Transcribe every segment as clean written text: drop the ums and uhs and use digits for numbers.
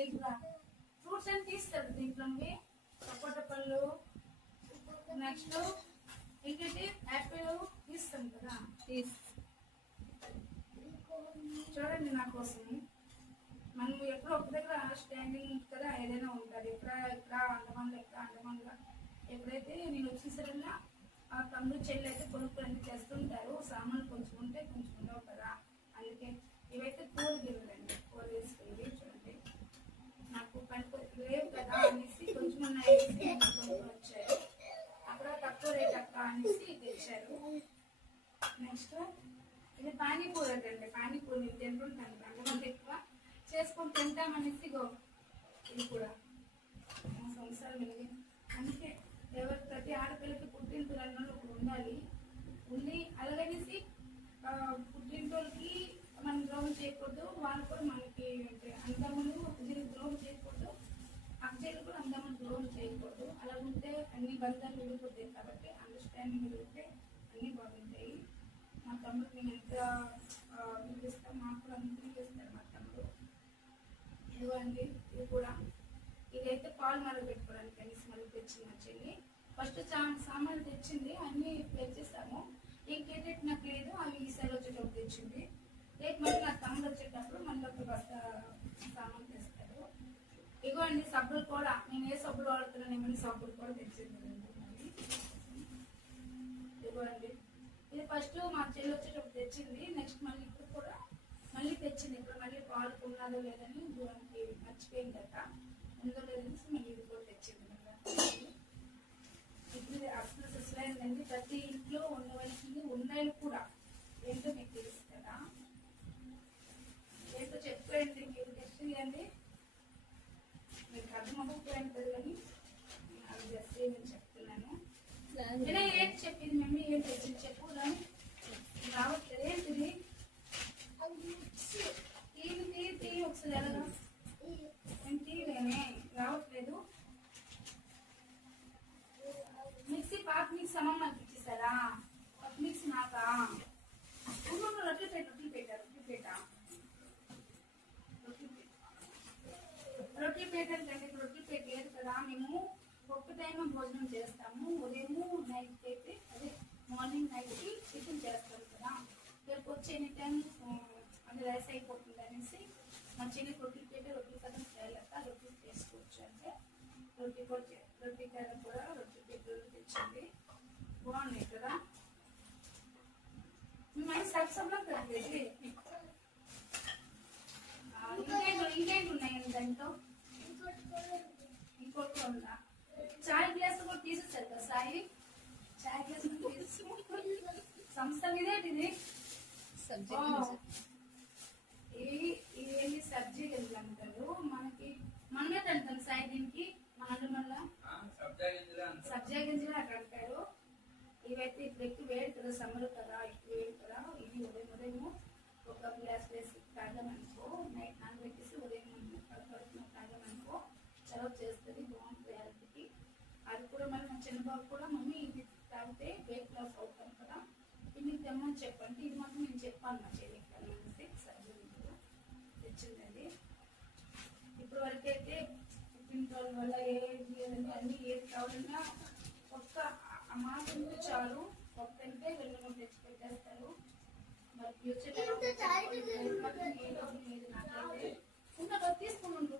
ఏంట్రా ఫ్రూట్స్ అని తీస్తాడు దీంట్లోకి సపోటా పళ్ళు నెక్స్ట్ ఇంకటి యాపిల్ తీస్తాం కదా చూడండి నా కోసం మనం ఎప్పుడు ఒక దగ్గర స్టాండింగ్ కదా ఏదైనా ఉంటుంది ఎక్కడ అండమాన్లో ఎప్పుడైతే నేను వచ్చేసరిగా ఆ తమ్ముడు చెల్లి అయితే కొనుక్కొని తెస్తుంటారు సామాన్లు కొంచెం ఉంటే కొంచెం ఉండవు కదా అందుకే ఇవైతే కూరగివ్వండి కూర వేసుకుంది చూడండి నాకు పని లేవు కదా అనేసి కొంచెం కొనుక్కొని వచ్చారు అక్కడ తక్కువ రేట్ అక్క అనేసి తెచ్చారు నెక్స్ట్ ఇది పానీపూరి అండి పానీపూరి నేను తింటుంటాను అంతమంది ఎక్కువ చేసుకొని తింటామనేసి ఇది కూడా 3 సంవత్సరాలు వెలిగి అందుకే ఎవరు ప్రతి ఆడపిల్లకి పుట్టింటోళ్ళలో ఒకటి ఉండాలి ఉండి అలాగనేసి పుట్టింటోళ్ళకి మనం ద్రోహం చేయకూడదు వాళ్ళు కూడా మనకి అందములు అక్కజీలు ద్రోహం చేయకూడదు అక్కజీలు కూడా అందములు ద్రోహం చేయకూడదు అలా ఉంటే అన్ని బంధాలు విడిపోతాయి కాబట్టి అండర్స్టాండింగ్ ఉంటే అన్ని బాగుంటాయి మా తమ్ముడు మేము ఎంత వినిపిస్తాం మాకు కూడా అంత వినిపిస్తారు మా తమ్ముడు ఇదిగోండి ఇది కూడా ఇదైతే పాలు మరగ పెట్టుకోవడానికి అనేసి మళ్ళీ తెచ్చింది మా చెల్లి ఫస్ట్ సామాన్లు తెచ్చింది అన్ని తెచ్చేసాము ఇంకేంటంటే నాకు లేదు అవి ఈసారి వచ్చేటప్పుడు తెచ్చింది రేపు మళ్ళీ నా తమ్ముడు వచ్చేటప్పుడు మళ్ళీ ఒక బస్తా సామాన్లు తెస్తాడు ఇగో అండి సబ్బులు కూడా నేను ఏ సబ్బులు వాడుతున్నాను ఏమని సబ్బులు కూడా తెచ్చింది ఇగో అండి ఇది ఫస్ట్ మా చెల్లి వచ్చేటప్పుడు తెచ్చింది నెక్స్ట్ మళ్ళీ ఇప్పుడు కూడా మళ్ళీ తెచ్చింది ఇప్పుడు మళ్ళీ పాలు కొన్నాదో లేదని దూరానికి మర్చిపోయిందట ఉందో లేదనేసి మళ్ళీ ఇది కూడా తెచ్చింది ఇప్పుడు అసలు అసలైందండి ప్రతి ఇంట్లో ఉండవలసింది ఉన్నాయి కూడా ఏంటో మీకు తెలుసు కదా ఏంటో చెప్పండి మీరు టెస్ట్ చేయండి మీకు అర్థం అవ్వకపోయింది కానీ అది జస్ట్ నేను చెప్తున్నాను ఏంటి చెప్పింది మమ్మీ ఏం తెచ్చింది చెప్పు కానీ రావట్లేదు ఏంటిది తీ ఒకసారి ఎలాగా నేను తీయలేనే రావట్లేదు మిక్సీ పాత మిక్సీ అమ్మమ్మ ఇచ్చేసారా మిక్సీ నాకా రొట్టెలు పెట్టారు రొట్టెలు పెట్టారంటే రొట్టెలు పెట్టలేదు కదా మేము ఒక్క టైం భోజనం చేస్తాము ఉదయం నైట్ అయితే అదే మార్నింగ్ నైట్ కి టిఫిన్ చేస్తాం కదా రేపు వచ్చి ఎనీ టైం అది రైస్ అయిపోతుంది అనేసి మా చెల్లి రొట్టెలు పెట్టి రొట్టెలు కదా చేయాలక రొట్టెలు చేసుకోవచ్చు అంటే రొట్టె కాడ కూడా రొట్టె పెట్టి తెచ్చింది బాగున్నాయి కదా మేము సబ్సబ్లో కదండి ఇంకేంటి ఉన్నాయండి దాంట్లో ఇంకోటి ఉందా చాయ్ గ్లాస్ కూడా తీసేస్తారు కదా సాయి చాయ్ గ్లాస్ సంస్థ మీదేంటిది ఇవేంటి సబ్జీ గింజలు అంటారు మనమే అంటాం సాయి దీనికి మళ్ళా సబ్జా గింజలు అక్కడ అంటారు ఇవైతే ఇప్పుడు ఎక్కువ వేడి కదా సమ్మర్ కదా ఎక్కువ వేడి కదా ఇది ఉదయం ఒక గ్లాస్ వేసి తాగామనుకో నైట్ నానబెట్టేసి ఉదయం తాగామనుకో చలవ చేస్తుంది బాగుంటుంది హెల్త్కి అది కూడా మళ్ళీ మా చిన్నబాబు కూడా మమ్మీ ఇది తాగితే వెయిట్ లాస్ అవుతాం కదా ఇది తెమ్మని చెప్పండి ఇది మాత్రం నేను చెప్పాను మా చెల్లికి సబ్జీ గింజలు తెచ్చిందండి ఇప్పుడు వరకైతే పుట్టినరోజు వల్ల ఏది లేదంటే అన్ని ఏది కావాలన్నా ఒక్క మాట ఉంటే చాలు ఒక్కంటే 2 తెచ్చి పెట్టేస్తారు మరి ఫ్యూచర్ నాకైతే తీసుకున్నాడు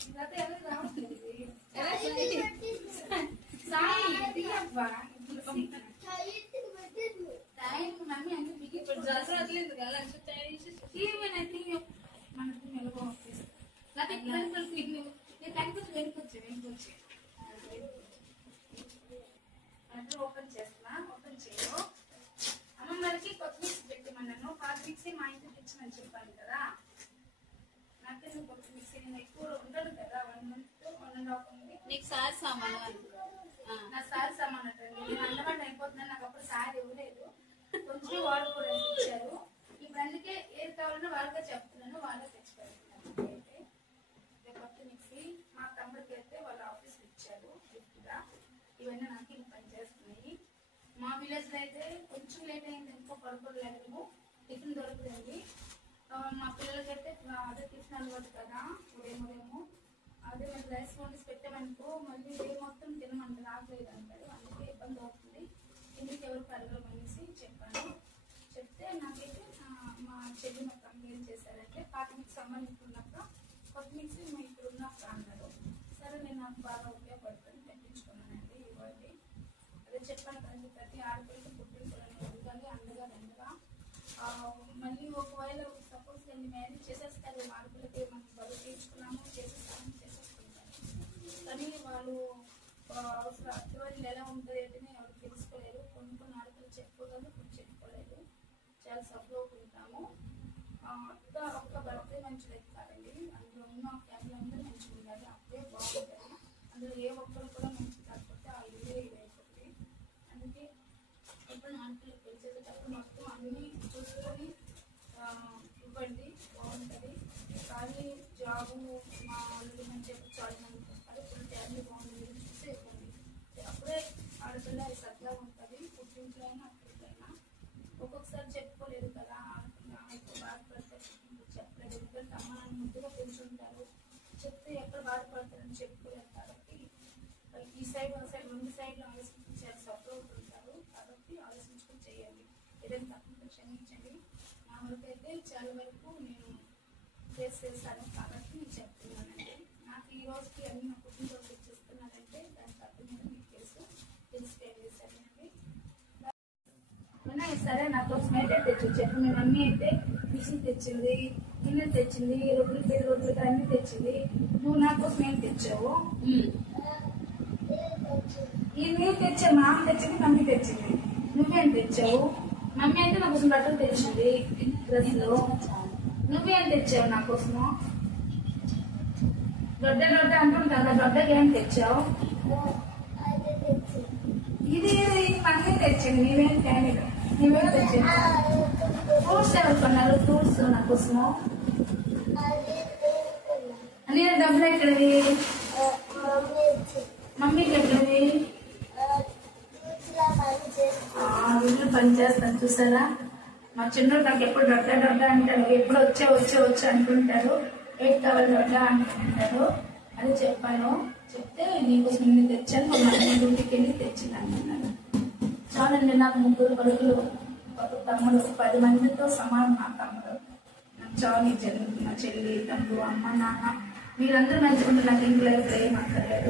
ఇదైతే ఎవరు రావట్లేదు మమ్మీ అన్ని బిగి రావట్లేదు కదా మనకి మెలగో వెనుకొచ్చి అంటే ఓపెన్ చేస్తున్నా ఓపెన్ చేయు అమ్మమ్మకి కొత్త మిక్సీ పెట్టమన్నాను పాత మిక్సీ మా ఇంటికి తెచ్చమని చెప్పాను కదా నాకే కొత్త మిక్సీ నేను ఎక్కువ ఉండదు కదా 1 month 1.5 month నీకు సారీ సామాన్ నా సారీ సామాన్ అంటండి నేను అందమంది అయిపోతున్నాను నాకు అప్పుడు సారీ ఇవ్వలేదు కొంచెం వాడుకోవడానికి ఇచ్చారు ఇప్పుడు అందుకే ఏది కావాలన్నా వాళ్ళకే చెప్తున్నాను వాళ్ళే తెచ్చి పెడుతున్నాను కొత్త మిక్సీ మా తమ్ముడికి అయితే వాళ్ళ ఆఫీస్లో ఇచ్చారు గిఫ్ట్గా ఇవన్నీ నాకు ఇంక పనిచేస్తున్నాయి మా విలేజ్లో అయితే కొంచెం లేట్ అయింది ఇంకో పడుకోలేము టిఫిన్ దొరుకుతుంది మా పిల్లలకైతే అదే టిఫిన్ అలవాటు కదా ఉదయం రైస్ వండి పెట్టామనుకో మళ్ళీ డే మొత్తం తినమంటారు, ఆగలేదు అంటారు. అందుకే ఇబ్బంది అవుతుంది, ఇంటికి ఎవరు కలగడం అనేసి చెప్పాను. చెప్తే నాకైతే మా చెల్లి నాకు కంప్లైంట్ చేశారంటే పాత మిక్స్ సంబంధించుకున్నాక కొత్త మిక్స్ మేము ఇక్కడ ఉన్నాక అన్నారు. సరే నేను నాకు బాగా ఉపయోగపడుతుంది తెప్పించుకున్నానండి. ఇవ్వండి అదే చెప్పాను కదండి, ప్రతి ఆడపిల్లకి పుట్టింపులని ఉండాలి అండగా దండగా. మళ్ళీ ఒకవేళ సపోజ్ నేను మ్యారేజ్ చేసేస్తారు, ఆడపిల్లకి మనం బరువు తీర్చుకున్నాము చేసేసుకుంటారు. కానీ వాళ్ళు అవసరం అర్థవాళ్ళు ఎలా ఉంటుంది అంటే ఎవరు తెలుసుకోలేరు. కొన్ని ఆడపిల్లలు చెప్పుకోగలరు, కొన్ని చెప్పుకోలేదు. చాలా సఫర్ అవుతుంటాము. ఒక్క భర్తే మంచిది కాదండి, అందులో ఉన్న ఫ్యామిలీ అందరూ మంచిగా ఉండాలి, అప్పుడే బాగుంటుంది. అందులో ఏ ఒక్కరు కూడా మంచి కాకపోతే ఆ ఇదే ఇదైపోతుంది. అందుకే ఎప్పుడు ఆడపిల్లలు పెళ్లి చేసేటప్పుడు మొత్తం అన్నీ చూసుకొని ఇవ్వండి, బాగుంటుంది. కానీ జాబు మా వాళ్ళు మంచిగా చాలా మంది ఉంటారు, ఇప్పుడు ఫ్యామిలీ బాగుంటుంది చూసి ఇవ్వండి. అప్పుడే ఆడపిల్ల సరదా ఉంటుంది, పుట్టింట్లో అయినా అప్పటికైనా. ఒక్కొక్కసారి చెప్పుకోలేదు కదా, బాధపడితే చెప్పలేదు, ఎందుకంటే అమ్మ నాన్న ముద్దుగా పెంచుంటారు. చెప్తే ఎక్కడ బాధపడతారని చెప్పుకోలేదు కాబట్టి ఈ సైడ్ ఆ సైడ్ రెండు సైడ్లు ఆలోచించి చాలా సఫర్ అవుతుంటారు. కాబట్టి ఆలోచించుకొని చేయండి. ఏదైనా తప్పకుండా క్షమించండి. నా వరకు అయితే చాలా వరకు నేను ఫేస్ చేస్తాను కాబట్టి నేను చెప్తున్నానండి. నాకు ఈ రోజుకి అన్ని నా కుటుంబంలో తెచ్చిస్తున్నానంటే దానికి అర్థం మీద మీకు తెలిసిపోయింది. సరేనండి, సరే నా కోసం అయితే తెచ్చు చెప్పు. మీ మమ్మీ అయితే మిషన్ తెచ్చింది, గిన్నెలు తెచ్చింది, రొట్టెలు అన్ని తెచ్చింది. నువ్వు నా కోసం ఏం తెచ్చావు? ఈ నేను తెచ్చావు, మా అమ్మ తెచ్చింది, మమ్మీ తెచ్చింది. నువ్వేం తెచ్చావు? మమ్మీ అయితే నా కోసం బట్టలు తెచ్చింది, డ్రెస్సులు. నువ్వేం తెచ్చావు నా కోసము? దొడ్డ అంటుంటా, దొడ్డకి ఏం తెచ్చావు? ఇది మమ్మీ తెచ్చింది, నీవేం కానీ నువ్వేం తెచ్చావు? ఫ్రూట్స్ ఎవరు కొన్నారు? ఫ్రూట్స్ నా కోసము. నేను డబ్బులు ఎక్కడివి? మమ్మీకి ఎక్కడివి? వీళ్ళు పని చేస్తాను చూసారా. మా చిన్నోడు నాకు ఎప్పుడు దొడ్డ అంటాడు, ఎప్పుడు వచ్చే అంటుంటారు. ఏం కావాలి దొడ్డ అంటుంటారు. అది చెప్పాను. చెప్తే నీకోసం నేను తెచ్చాను, మా ఇంటికి వెళ్ళి తెచ్చింది అంటున్నాను. చాలండి, నాకు 3 కొడుకులు, తమ్ముడు, 10 మందితో సమానం మా తమ్ముడు. నాకు చాలా జరుగుతుంది. మా చెల్లి, తమ్ముడు, అమ్మ, నాన్న మీరందరూ మంచిగా నాకు ఇంట్లో ఏం అక్కర్లేదు.